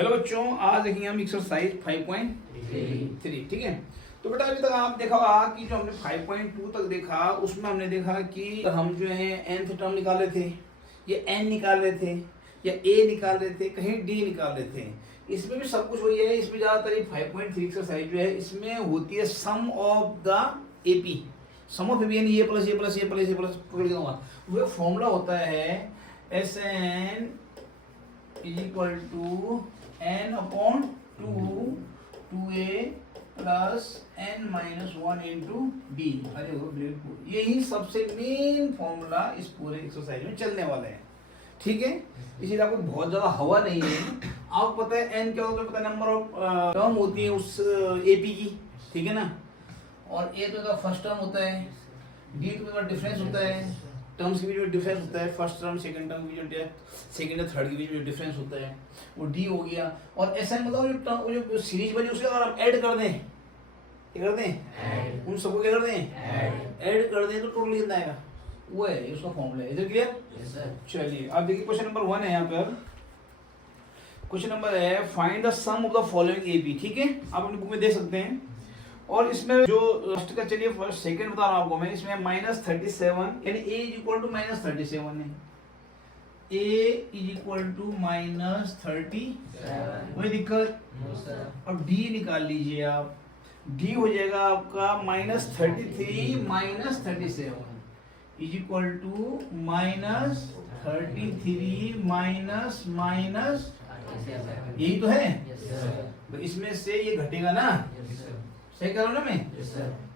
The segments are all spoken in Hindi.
हेलो बच्चों, आज देखेंगे हम एक्सरसाइज 5.3। ठीक है। तो बेटा अभी तक आप देखा होगा कि जो हमने 5.2 तक देखा उसमें हमने देखा कि हम जो है nth टर्म निकाल रहे थे, ये n निकाल रहे थे या a निकाल रहे थे, कहीं d निकाल रहे थे। इसमें भी सब कुछ वही है। इसमें ज़्यादातर ये 5.3 एक्सरसाइज जो है इसमें होती है sum of the AP. Sum of AP यानी ये प्लस ये प्लस ये प्लस ये प्लस वो फॉर्मूला होता है S N is equal to n upon 2a plus n minus 1 into D. अरे वो यही सबसे मेन फॉर्मूला इस पूरे एक्सरसाइज में चलने वाला है। ठीक है, इसीलिए आपको बहुत ज़्यादा हवा नहीं है। आपको पता है n क्या होता है, पता है नंबर ऑफ टर्म होती है उस एपी की। ठीक है ना। और a तो फर्स्ट टर्म होता है, d तो डिफरेंस होता है, टर्म्स के बीच में डिफरेंस होता है, फर्स्ट टर्म सेकंड टर्म के बीच में, सेकंड और थर्ड के बीच में डिफरेंस होता है, वो डी हो गया। और ऐसा मतलब जो सीरीज बनी उसके अगर हम ऐड कर दें, क्या कर दें, उन सबको क्या कर दें, ऐड कर दें, तो टोटल कितना आएगा, वो है उसका फॉर्मूला है। इधर क्लियर। चलिए अब देखिए क्वेश्चन नंबर 1 है। यहाँ पर क्वेश्चन नंबर है find the sum of the following AP. ठीक है, आप अपनी बुक में देख सकते हैं। और इसमें जो फर्स्ट का, चलिए फर्स्ट सेकंड बता रहा हूँ आपको मैं। इसमें -37 यानी a इज इक्वल टू -37 है। a इज इक्वल टू -37, कोई दिक्कत। अब d निकाल लीजिए आप। d हो जाएगा आपका -33 -37 इज इक्वल टू -33 माइनस यही तो है। तो इसमें से ये घटेगा ना, सही करो ना मैं।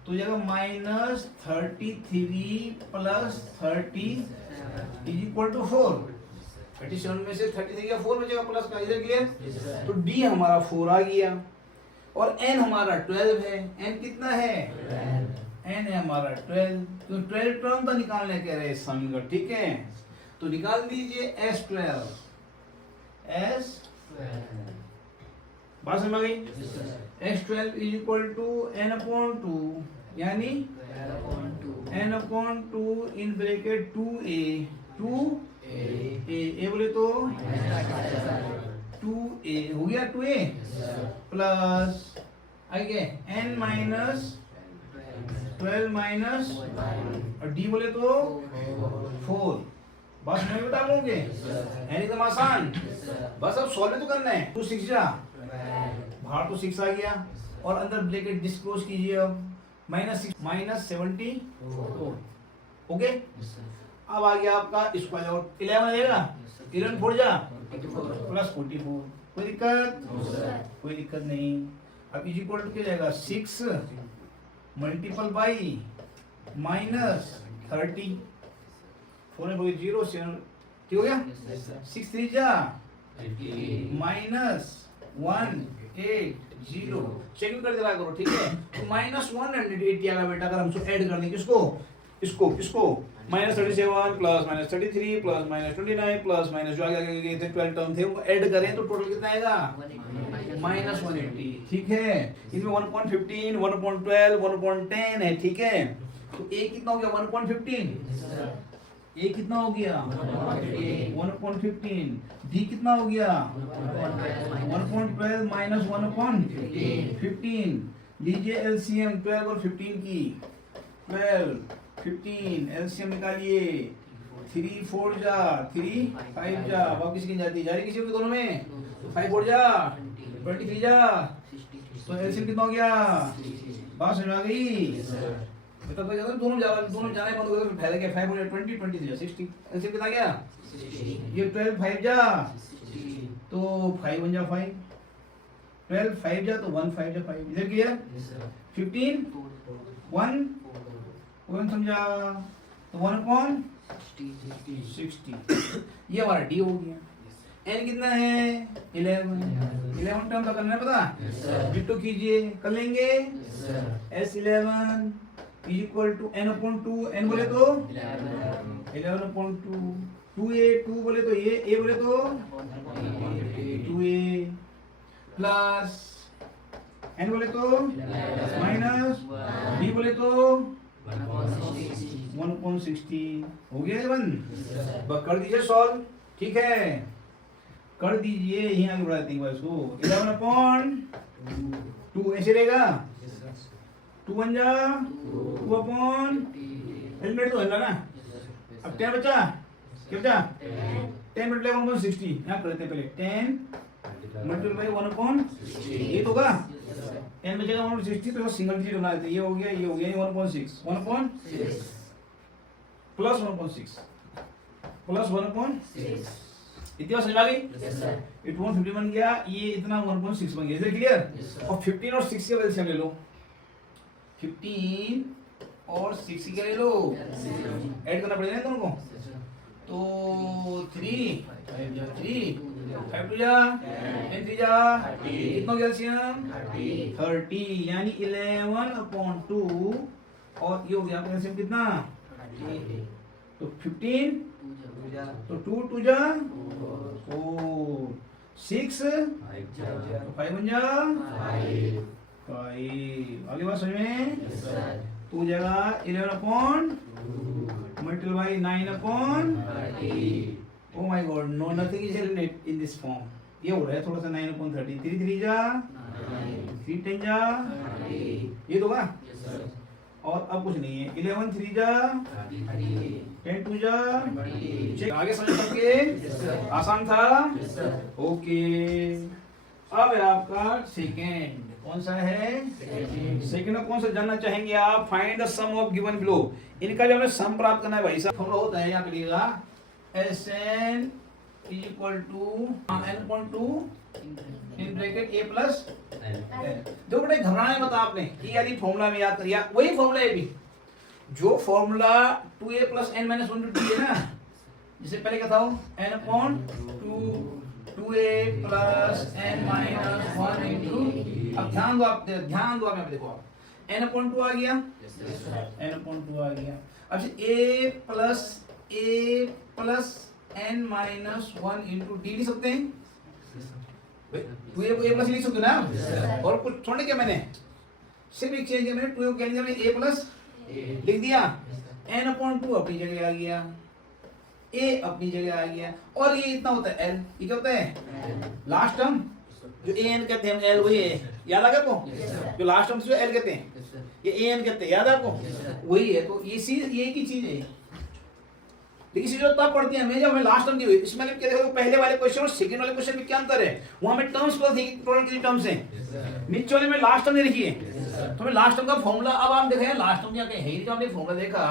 तो जाएगा -33 प्लस 30 इज इक्वल टू 4। 37 में से 33 का 4 बचेगा प्लस का। इधर क्लियर। तो d हमारा 4 आ गया और n हमारा 12 है। n कितना है, n है हमारा 12। तो 12 टर्म तो निकालने कह रहे हैं सम का। ठीक है, तो निकाल दीजिए S12। बात समझ गई। S12 is equal to n upon 2 यानी n upon 2 in bracket 2a बोले तो 2a हो गया, 2a प्लस आगे n माइनस 12 माइनस और d बोले तो 4। बस मैं बता दूंगे, एकदम आसान। बस अब सॉल्व तो करना है। 2 6 जा बाहर तो 6 आ गया और अंदर ब्रैकेट डिस्क्लोज कीजिए। अब -74 ओके। अब आ गया आपका स्क्वायर और 11 आएगा, 11 4 जा प्लस 44। कोई दिक्कत, कोई दिक्कत नहीं। अब इज इक्वल टू क्या जाएगा, 6 मल्टीपल बाई -30 4 में 0 7 ठीक हो गया। 6 3 जा -180 चेक कर दिया करो। ठीक है, तो -180 आएगा बेटा अगर हम ऐड कर दें। किसको, इसको -37 प्लस -33 प्लस -29 प्लस माइनस जो आगे थे 12 टर्म थे उनको ऐड करें तो टोटल कितना आएगा, -180। ठीक है, इनमें 1.15 1.12 1.10 है। ठीक है, तो a कितना हो गया 1.15, a कितना हो गया 1.15, d कितना हो गया 1.12 माइनस 1/15। लीजिए एलसीएम 12 और 15 की। 12 15 एलसीएम निकालिए। 3 4 जा 3 5 जा, वापस कितनी जाती है, जा रही किसी दोनों में। 5 4 जा 23 जा, तो एलसीएम कितना हो गया, बात समझ आ गई। बता दोनों जाने बंद हो गए, फायदा क्या, 5 हो गया 20 23 जा 60। एलसीएम कितना गया, ये 12 5 जा तो 5 1 जा 5, 12 5 जा तो 1 5 जा 5। इधर किया 15 1 समझा तो 1/60 ये हमारा डी हो गया। n कितना है 11 टर्म का करना है पता, डिटो कीजिए कर लेंगे। S11 is equal to n upon 2, n बोले तो 11 अपॉन 2, 2a 2 बोले तो ये a बोले तो 2a प्लस n बोले तो माइनस d बोले तो 1/60 हो गया 1। कर दीजिए सॉल्व। ठीक है, कर दीजिए, यहीं आगे बढ़ा देंगे इसको। 11/2 ऐसे रहेगा, 2 1 जा 2/, एलिमिनेट तो है ना। अब 10 बचा, क्या बचा 10 मल्टीप्लाई 1/60, यहाँ कर देते हैं पहले 10 मल्टीप्लाई 1/60, ये तो होगा 10 बचेगा 1/60, तो सिंगल डिजिट बना देते हैं, ये हो गया 1/6 प्लस 1/6 प्लस 1/6, इतना समझ आ गई। इट 150 बन गया, ये इतना 1/6 बन गया, क्लियर। और 15 और 6 के एलसीएम ले लो, 15 और 6 के ले लो, ऐड करना पड़ेगा दोनों को। तो 3 5 2 जा 10 3 जा, कितना हो गया एलसीएम 30, यानी 11/2, और ये हो गया आपका एलसीएम कितना, तो 15, तो 2 2 जा 4, 6 5 1 जा 5, आगे बात समझ में। तो जगह 11/, multiply 9/, oh my god, no, nothing is in this form, ये हो रहा है थोड़ा सा 9/30, 3 3 जा 3 10 जा, ये तो होगा। और अब कुछ नहीं है, 11 3 जा 10 2 जा, आगे समझ सकते, आसान था, ओके। अब है आपका सेकेंड, कौन सा है सेकेंड, कौन सा जानना चाहेंगे आप, find the sum of given below. इनका भी हमें सम प्राप्त करना है भाई साहब। फॉर्मूला होता है, यहाँ पे लिखिएगा Sn = n/2 in bracket a plus n। देखो बेटा घबराना मत आपने कि यार ये फॉर्मूला में याद करिए, वही फॉर्मूला है भी जो फॉर्मूला 2a + n - 1/2 है ना, जिससे पहले क्या था n/2 2a + n - 1/2। अब ध्यान दो आप यहाँ पे देखो, आप n/2 आ गया, n/2 आ गया। अब a + n - 1/d लिख सकते हैं, 2a को a+ लिख सकते हो ना, और कुछ छोड़ने क्या मैंने, सिर्फ एक चेंज किया मैंने, 2a को क्या लिखा मैंने a+ लिख दिया, n/2 अपनी जगह आ गया, a अपनी जगह आ गया, और ये इतना होता है l, ये क्या होता है लास्ट टर्म, जो an कहते हैं l वही है, याद आ गया आपको, जो लास्ट टर्म से l कहते हैं ये an कहते हैं, याद है आपको, वही है। तो ये चीज ये की चीज है, लेकिन चीज तब पढ़ती है हमें जब हमें लास्ट टर्म की हुई। इसमें क्या देखो, पहले वाले क्वेश्चन और सेकंड वाले क्वेश्चन में क्या अंतर है, वहां में टर्म्स प्लस थी, टोटल कितनी टर्म्स हैं, नीचे वाले में लास्ट टर्म नहीं लिखी है, तो हमें लास्ट टर्म का फॉर्मूला, अब आप देखें लास्ट टर्म क्या है, जो आपने फॉर्मूला देखा,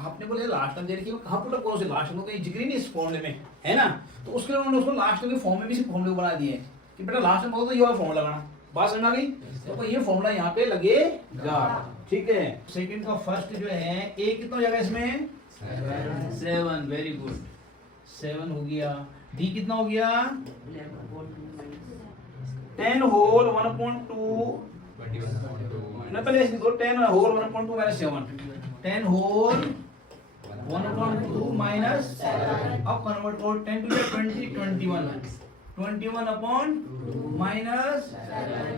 आपने बोले लास्ट टर्म दे रखी है, कहां पुट कौन से लास्ट टर्म का जिक्र ही नहीं इस फॉर्मूले में है ना, तो उसके लिए उन्होंने उसको लास्ट टर्म के फॉर्म में भी फॉर्मूले बना दिए कि बेटा लास्ट टर्म बोलो तो ये वाला फॉर्मूला लगाना, बात समझ आ गई। तो ये फॉर्मूला यहाँ पे लगेगा, ठीक है। सेकंड का फर्स्ट जो है a कितना हो जाएगा इसमें 7, वेरी गुड 7 हो गया। d कितना हो गया 10 होल 1/2, ना पहले इसको 10 होल 1/2 - 7, 10 होल 1/2 माइनस 7, अब कन्वर्ट करो 10 to 20 21/2 माइनस,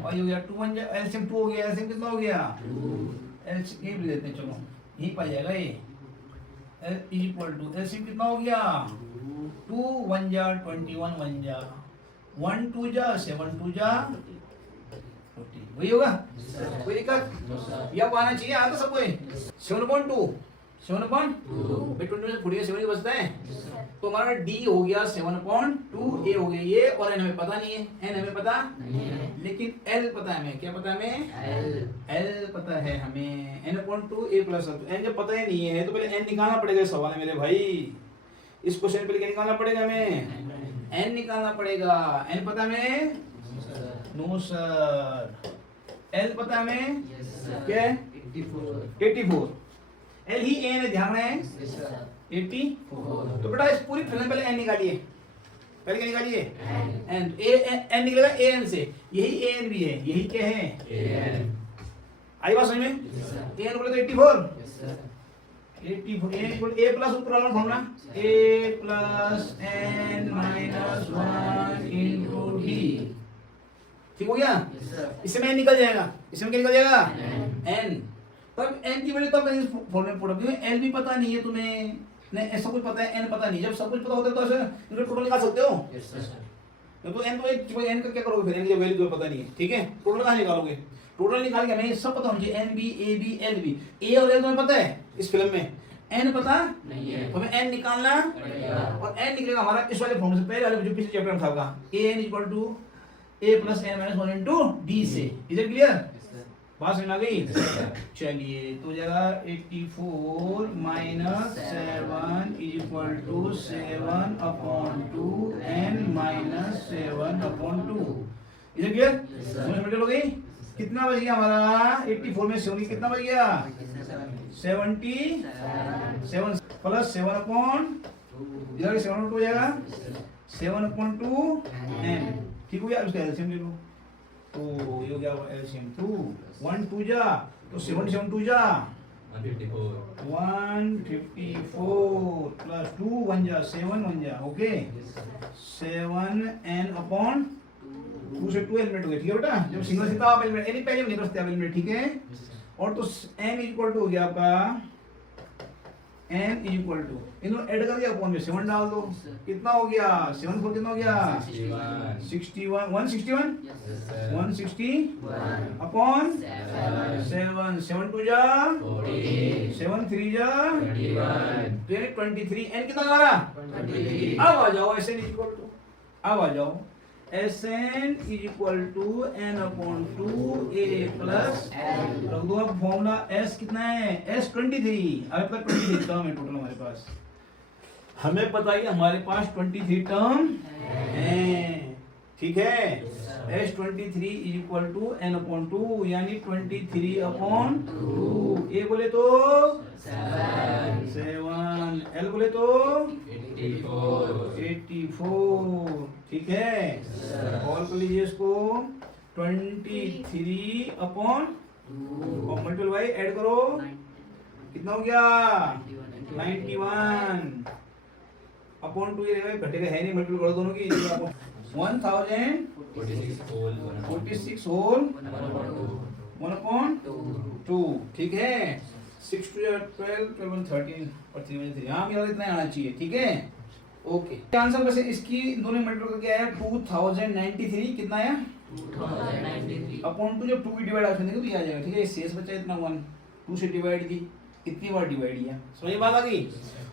और ये हो गया 2 1 एलसीएम 2 हो गया, एलसीएम कितना हो गया एलसीएम ये भी देते हैं, चलो यही पा जाएगा ये एलसीएम कितना हो गया 2 1 जा 21 1 जा 1 2 जा 7 2 जा 40, वही होगा, कोई दिक्कत या आना चाहिए, आता सबको 7/2 भाई 20 में 40 7 बचता है, तो हमारा d हो गया 7/2, a हो गया ये, और n हमें पता नहीं है, n हमें पता नहीं है, लेकिन l पता है हमें, क्या पता है हमें l पता है हमें, n/2 a प्लस n जब पता ही नहीं है तो पहले n निकालना पड़ेगा इस सवाल में मेरे भाई, इस क्वेश्चन पे क्या निकालना पड़ेगा हमें n निकालना पड़ेगा, n पता हमें नो सर, l पता हमें क्या 84, l ही a है, ध्यान है 84, तो बेटा इस पूरी फिल्म पहले n निकालिए, पहले क्या निकालिए n, n निकलेगा an से, यही an भी है, यही क्या है an, आई बात समझ में, an बोले तो 84 a प्लस ऊपर वाला formula a plus n minus 1 into d, ठीक हो गया, इससे में n निकल जाएगा, इसमें क्या निकल जाएगा n, तब n की वैल्यू तब इस फॉर्मूले में पुट, क्योंकि l भी पता नहीं है तुम्हें, नहीं ऐसा कुछ पता है n पता नहीं, जब सब कुछ पता होता है तो ऐसे इनका टोटल निकाल सकते हो, तो n का क्या करोगे फिर, n की वैल्यू तो पता नहीं है, ठीक है। टोटल कहाँ निकालोगे, टोटल निकाल के हमें सब पता होना चाहिए, N B A B L B. A और एल तुम्हें पता है इस फिल्म में, एन पता नहीं है, हमें एन निकालना और एन निकलेगा हमारा इस वाले फॉर्म से, पहले वाले जो पिछले चैप्टर में था का a n equal to a plus n minus 1 into d से। इज इट क्लियर, बात समझ आ गई। चलिए तो जरा 84 minus 7 is equal to 7 upon 2 n minus 7 upon 2। Is it clear, समझ हो गई। कितना बच गया हमारा 84 में 7 कितना बच गया 77 प्लस 7 अपॉन इधर 7 अपॉन 2 हो जाएगा 7 अपॉन 2 एन, ठीक हो गया। उसका एलसीएम ले लो, तो ये हो गया एलसीएम 2 1 2 जा तो 77 2 जा 154 प्लस 2 1 जा 7 1 जा, ओके 7 एन अपॉन 2 से 2 एलिमेंट हो गए, ठीक है बेटा। जब सिंगल से आप एलिमेंट एनी पहले नहीं कर सकते आप एलिमेंट, ठीक है। और तो n इक्वल टू हो गया आपका n इक्वल टू इनको ऐड कर दिया अपॉन में 7 डाल दो, कितना हो गया 7 4 कितना हो गया 61 160 अपॉन 7 7 2 जा 7 3 जा 23 n कितना हमारा 23। अब आ जाओ Sn इक्वल टू, अब आ जाओ Sn is equal to n upon 2 a plus रख दो। अब फॉर्मूला S कितना है S 23, अभी तक 23 टर्म है टोटल हमारे पास, हमें पता है हमारे पास 23 टर्म है, ठीक है। S 23 is equal to n upon 2 यानी 23 अपॉन 2, a बोले तो 7 L बोले तो 84, ठीक है। और कर लीजिए इसको 23 अपॉन और मल्टीपल बाई ऐड करो कितना हो गया 91 अपॉन 2, ये घटेगा है नहीं, मल्टीपल करो दोनों की 1046 होल 1 अपॉन 2, ठीक है। 6 2 12 12 13 और 3 3 यहाँ भी इतना आना चाहिए, ठीक है, ओके। आंसर वैसे इसकी दोनों मल्टीपल क्या है 2093 कितना है 2093 अपॉन 2, जब 2 की डिवाइड ऑप्शन देंगे तो ये आ जाएगा, ठीक है। शेष बचा इतना 1 2 से डिवाइड की कितनी बार डिवाइड किया, समझ बात आ गई।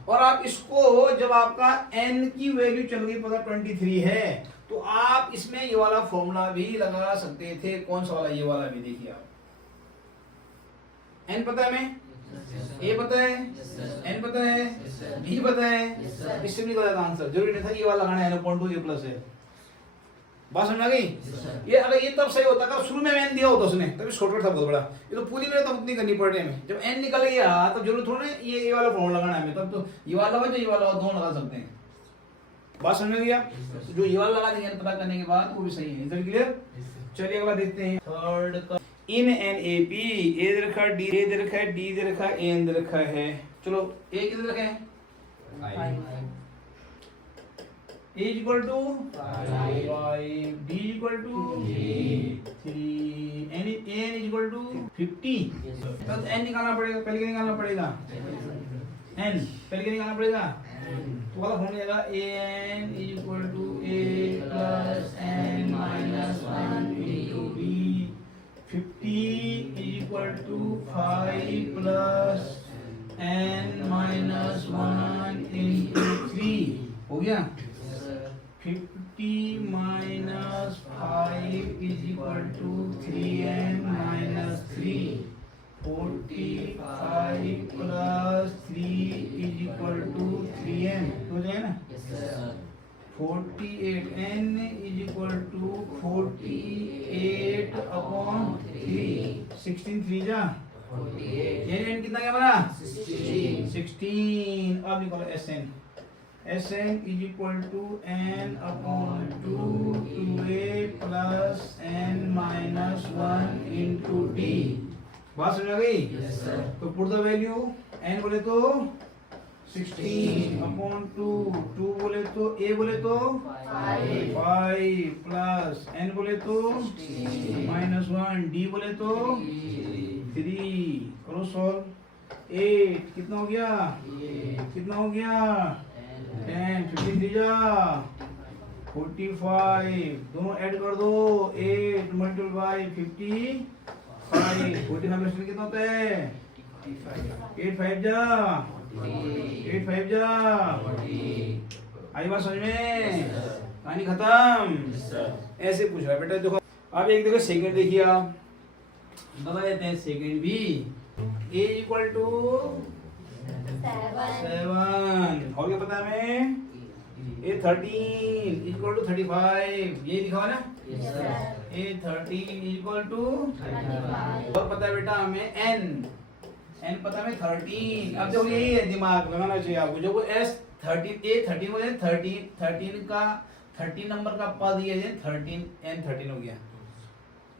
और आप इसको जब आपका n की वैल्यू चल गई पता 23 है तो आप इसमें ये वाला फॉर्मूला भी लगा सकते थे, कौन सा वाला, ये वाला भी देखिए आप, n पता है हमें, a पता है, n पता है, b पता है, इससे भी निकल जाता आंसर, जरूरी नहीं था ये वाला लगाना है n/2 a प्लस है, बात समझ आ गई। ये अगर ये तब सही होता अगर शुरू में n दिया होता उसने तभी शॉर्टकट था बहुत बड़ा, ये तो पूरी मेहनत उतनी करनी पड़ रही है हमें। जब n निकल गया तब जरूर थोड़ा ना ये वाला फॉर्मूला लगाना है हमें, तब तो ये वाला हो ये वाला दोनों लगा सकते हैं, बात समझ में गया। जो ये वाला लगा देंगे पता करने के बाद वो भी सही है, इधर क्लियर। चलिए अगला देखते हैं थर्ड का इन एन ए पी, ए दे रखा डी ए दे रखा है डी दे रखा है ए दे रखा है। चलो ए किधर रखे हैं a equal to 5 d equal to 3 n equal to 50। तब n निकालना पड़ेगा, पहले क्या निकालना पड़ेगा n, पहले क्या निकालना पड़ेगा तो वाला फॉर्मूला जाएगा an equal to a plus n minus 1 into b, 50 equal to 5 plus n minus 1 into 3 हो गया। 50 minus 5 is equal to 3n minus 3. 45 plus 3 is equal to 3n. हो जाएगा ना? Yes sir. 48 n is equal to 48 upon 3. 16 3 जा 48. n कितना क्या बना? 16. अब निकालो Sn. Sn is equal to n upon 2 2a plus n minus 1 into d. बात समझ आ गई? Yes sir. तो पुट द वैल्यू n बोले तो 16 अपॉन 2, 2 बोले तो a बोले तो 5 प्लस n बोले तो माइनस 1 d बोले तो 3। करो सॉल्व। 8 कितना हो गया? कितना हो गया? 10 53 जा 45, दोनों ऐड कर दो, 8 मल्टीपल बाई 55, 45 कितना होता है, 8 5 जा 8 5 जा, आई बात समझ में, कहानी खत्म। ऐसे पूछ रहा है बेटा। देखो अब एक देखो सेकंड देखिए, आप बता देते हैं सेकंड भी a इक्वल टू 7 हो गया पता हमें, a 13 इक्वल टू 35, ये लिखा हुआ ना, a 13 इक्वल टू 35, और पता है बेटा हमें n पता है 13। अब देखो यही है, दिमाग लगाना चाहिए आपको, जो s 13 a 13 हो जाए, 13 का 13 नंबर का पद ये 13 n 13 हो गया,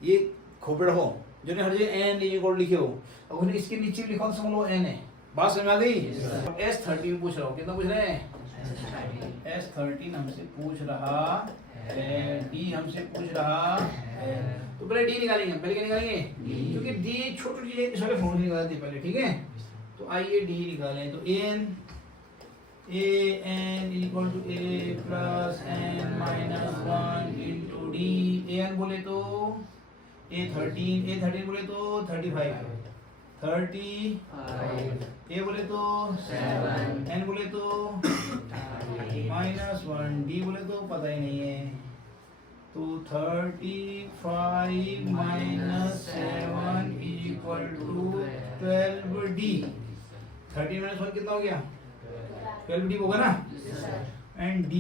ये खोपड़ हो जो ने हर जगह n इक्वल लिखे हो, अब इसके नीचे लिखा हो समझ लो n है। बात समझ आ गई। s 13 पूछ रहा हूँ, कितना पूछ रहे हैं, s 13 हमसे पूछ रहा है, d हमसे पूछ रहा है, तो पहले d निकालेंगे, पहले क्या निकालेंगे, क्योंकि d छोटी चीज है, इस वाले फॉर्मूले निकालते हैं पहले, ठीक है। तो आइए d निकालें, तो an equal to a plus n minus 1 into D. an बोले तो a 13 बोले तो 35, 30 a बोले तो 7, n बोले तो माइनस 1, d बोले तो पता ही नहीं है, तो 35 minus 7 equal to 12d। 30 minus 1 कितना हो गया, 12d होगा ना, and d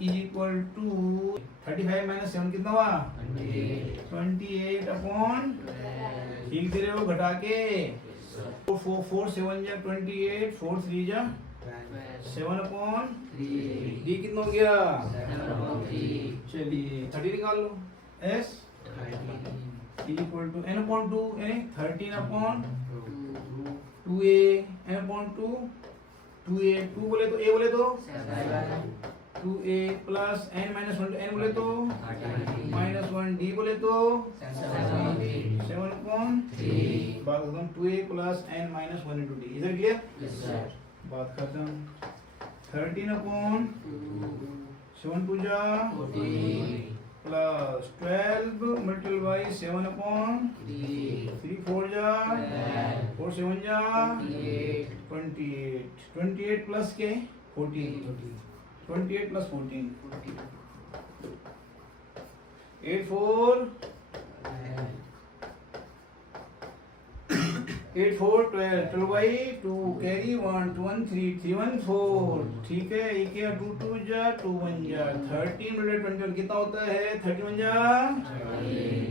is equal to 35 minus 7 कितना हुआ, 28 अपॉन, ठीक दे रहे हो घटा के, 4 7 जा 28, 4 3 जा 7 अपॉन d कितना हो गया, चलिए 30 निकाल लो, s is equal to n upon 2 यानी 13 upon 2a, n upon 2 2a, 2 बोले तो a बोले तो 2a plus n minus 1, n बोले तो माइनस 1, d बोले तो 7 अपॉन 3, बात खत्म। 2a plus n minus 1 into d, इधर क्लियर, बात खत्म। 13 अपॉन 7 2 जा 14 प्लस 12 मल्टीपल बाई 7 अपॉन 3 4 जा 4 7 जा 28 प्लस के 14, 28 प्लस 14, 8 4 12 बाई 2 कैरी 1 2 1 3 3 1 4, ठीक है। ये क्या 2 2 जा 2 1 जा 13 बटे 21 कितना होता है, 31 जा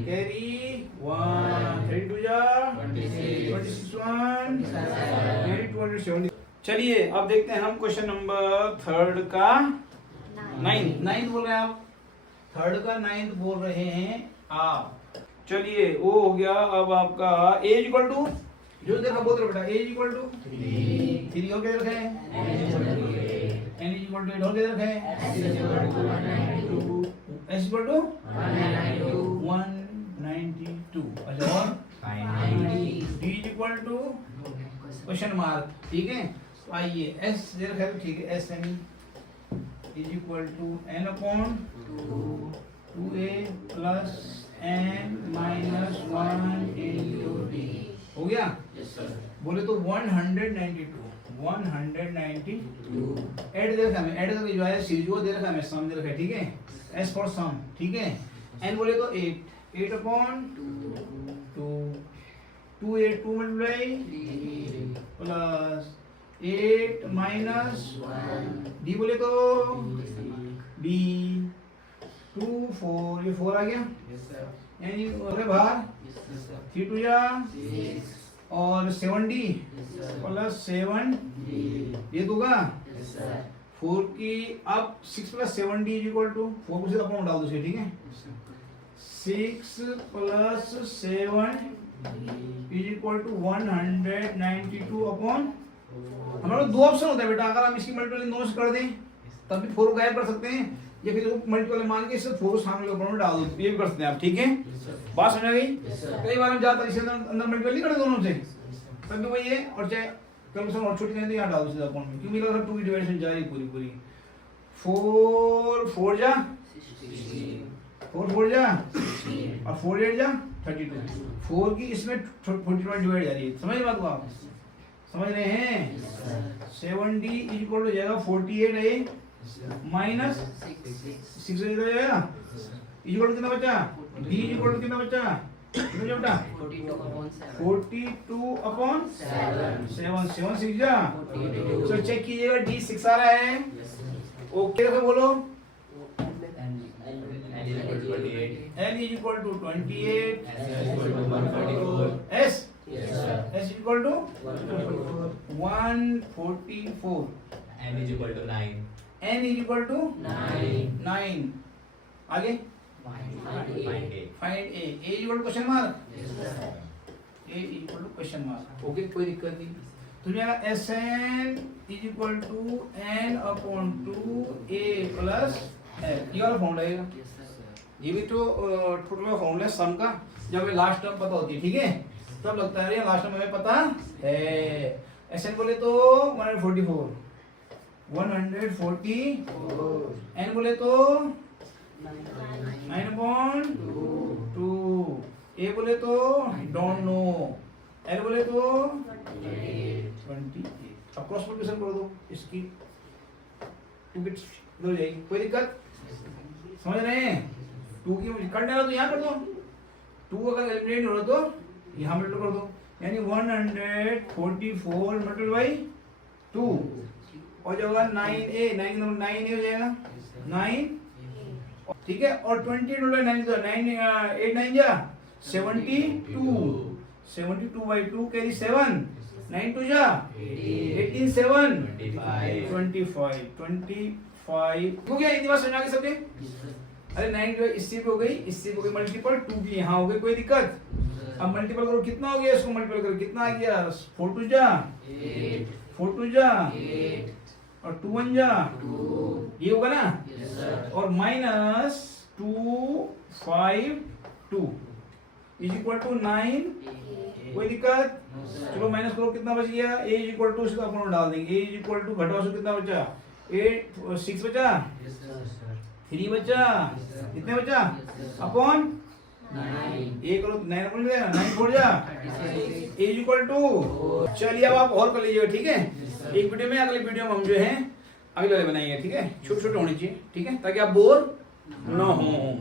कैरी 1 32 जा 26 1 कैरी 270। चलिए अब देखते हैं हम क्वेश्चन नंबर थर्ड का 9th बोल रहे हैं आप, थर्ड का 9th बोल रहे हैं आप। चलिए वो हो गया। अब आपका a इक्वल टू जो देखा बोल रहे बेटा, a इक्वल टू 3 हो के रखे हैं, n इक्वल टू 8 हो के रखे हैं, s इक्वल टू 192, अच्छा और d equal to question mark, ठीक है। तो आइए s दे रखा है, ठीक है, s n is equal to n upon 2a plus n minus 1 into d हो गया। बोले तो 192 ऐड दे रखा है, ऐड करके जो है सीरीज वो दे रखा है, सम दे रखा है, ठीक है, s फॉर सम, ठीक है। n बोले तो 8 upon 2 8 2 multiply plus 8 minus 1 d बोले तो d 2 4, ये 4 आ गया, यानी अरे बाहर 3 2 जा और 7d प्लस 7 ये दूंगा 4 की। अब 6 plus 7d is equal to 4 को सीधा अपॉन डाल दो, ठीक है। 6 plus 7 is equal to 192 upon, हमारे दो ऑप्शन होता है बेटा, अगर हम इसकी मल्टीपल दोनों से कर दें तब भी 4 को गायब कर सकते हैं, या फिर मल्टीपल मान के सिर्फ 4 सामने ऊपर में डाल दो, ये भी कर सकते हैं आप, ठीक है। बात समझ आ गई। कई बार हम ज्यादा इसके अंदर मल्टीपल नहीं करते दोनों से, तब भी वही है, और चाहे कैलकुलेशन और छोटी करें तो यहाँ डाल दो सीधा अपॉन में, क्योंकि 2 की डिवाइडेशन जा रही पूरी 4 4 जा 4 4 जा और 4 8 जा 32। 4 की इसमें 41 डिवाइड जा रही है, समझ बात को आप समझ रहे हैं। 7D इज इक्वल टू जाएगा 48A माइनस 6 जाएगा इक्वल टू कितना बचा, D इक्वल टू कितना बचा, कितना बेटा 42/7 7 6 जा। तो चेक कीजिएगा D 6 आ रहा है, ओके तो बोलो N is equal to 28, S is equal to 144, N is equal to 9. N is equal to 9। आगे Find A. Find A is equal to question mark, A is equal to question mark, okay कोई दिक्कत नहीं। तो जाएगा SN is equal to N/2 A plus L, ये वाला फॉर्मूला आएगा। ये भी तो टोटल का फॉर्मूला है सम का, जब लास्ट टर्म पता होती है ठीक है, तब लगता है लास्ट टर्म हमें पता है। एसएन बोले तो 144, एन बोले तो 9/2, ए बोले तो डोंट नो, एल बोले तो 28। अब क्रॉस मल्टीप्लिकेशन कर दो इसकी, 2 बिट्स इधर हो जाएगी, कोई दिक्कत समझ रहे हैं। 2 की करने वाला तो यहाँ कर दो, 2 अगर एलिमिनेट हो रहा तो यहाँ मल्टीप्लाई कर दो, यानी 144 मल्टीप्लाई बाई 2 हो जाएगा 9A, 9 हो जाएगा 9, ठीक है। और 28 9 तो 9 8 9 जा 72, 72/2 कैरी 7, 9 2 जा 18 7 25 हो गया। इतनी बात समझ आ गई सबके। अरे 9 जो है इससे भी हो गई, इससे भी हो गई मल्टीपल, 2 भी यहाँ हो गई, कोई दिक्कत। अब मल्टीपल करो कितना हो गया, इसको मल्टीपल करो कितना आ गया, 4 2 जा 8, 4 2 जा 8 और 2 1 जा 2, ये होगा ना। और माइनस 2 5 2 इज इक्वल टू 9, कोई दिक्कत। चलो माइनस करो कितना बच गया, a इज इक्वल टू इसको अपन डाल देंगे, a इज इक्वल टू घटाओ से कितना बचा, 8 6 बचा, 3 बचा, कितने बचा अपॉन 9, ये करो 9 अपॉन में 9 4 जा a इज इक्वल टू। चलिए अब आप और कर लीजिएगा ठीक है, एक वीडियो में, अगले वीडियो में हम जो है अगले वाले बनाएंगे ठीक है, छोटे छोटे होने चाहिए ठीक है, ताकि आप बोर ना हो।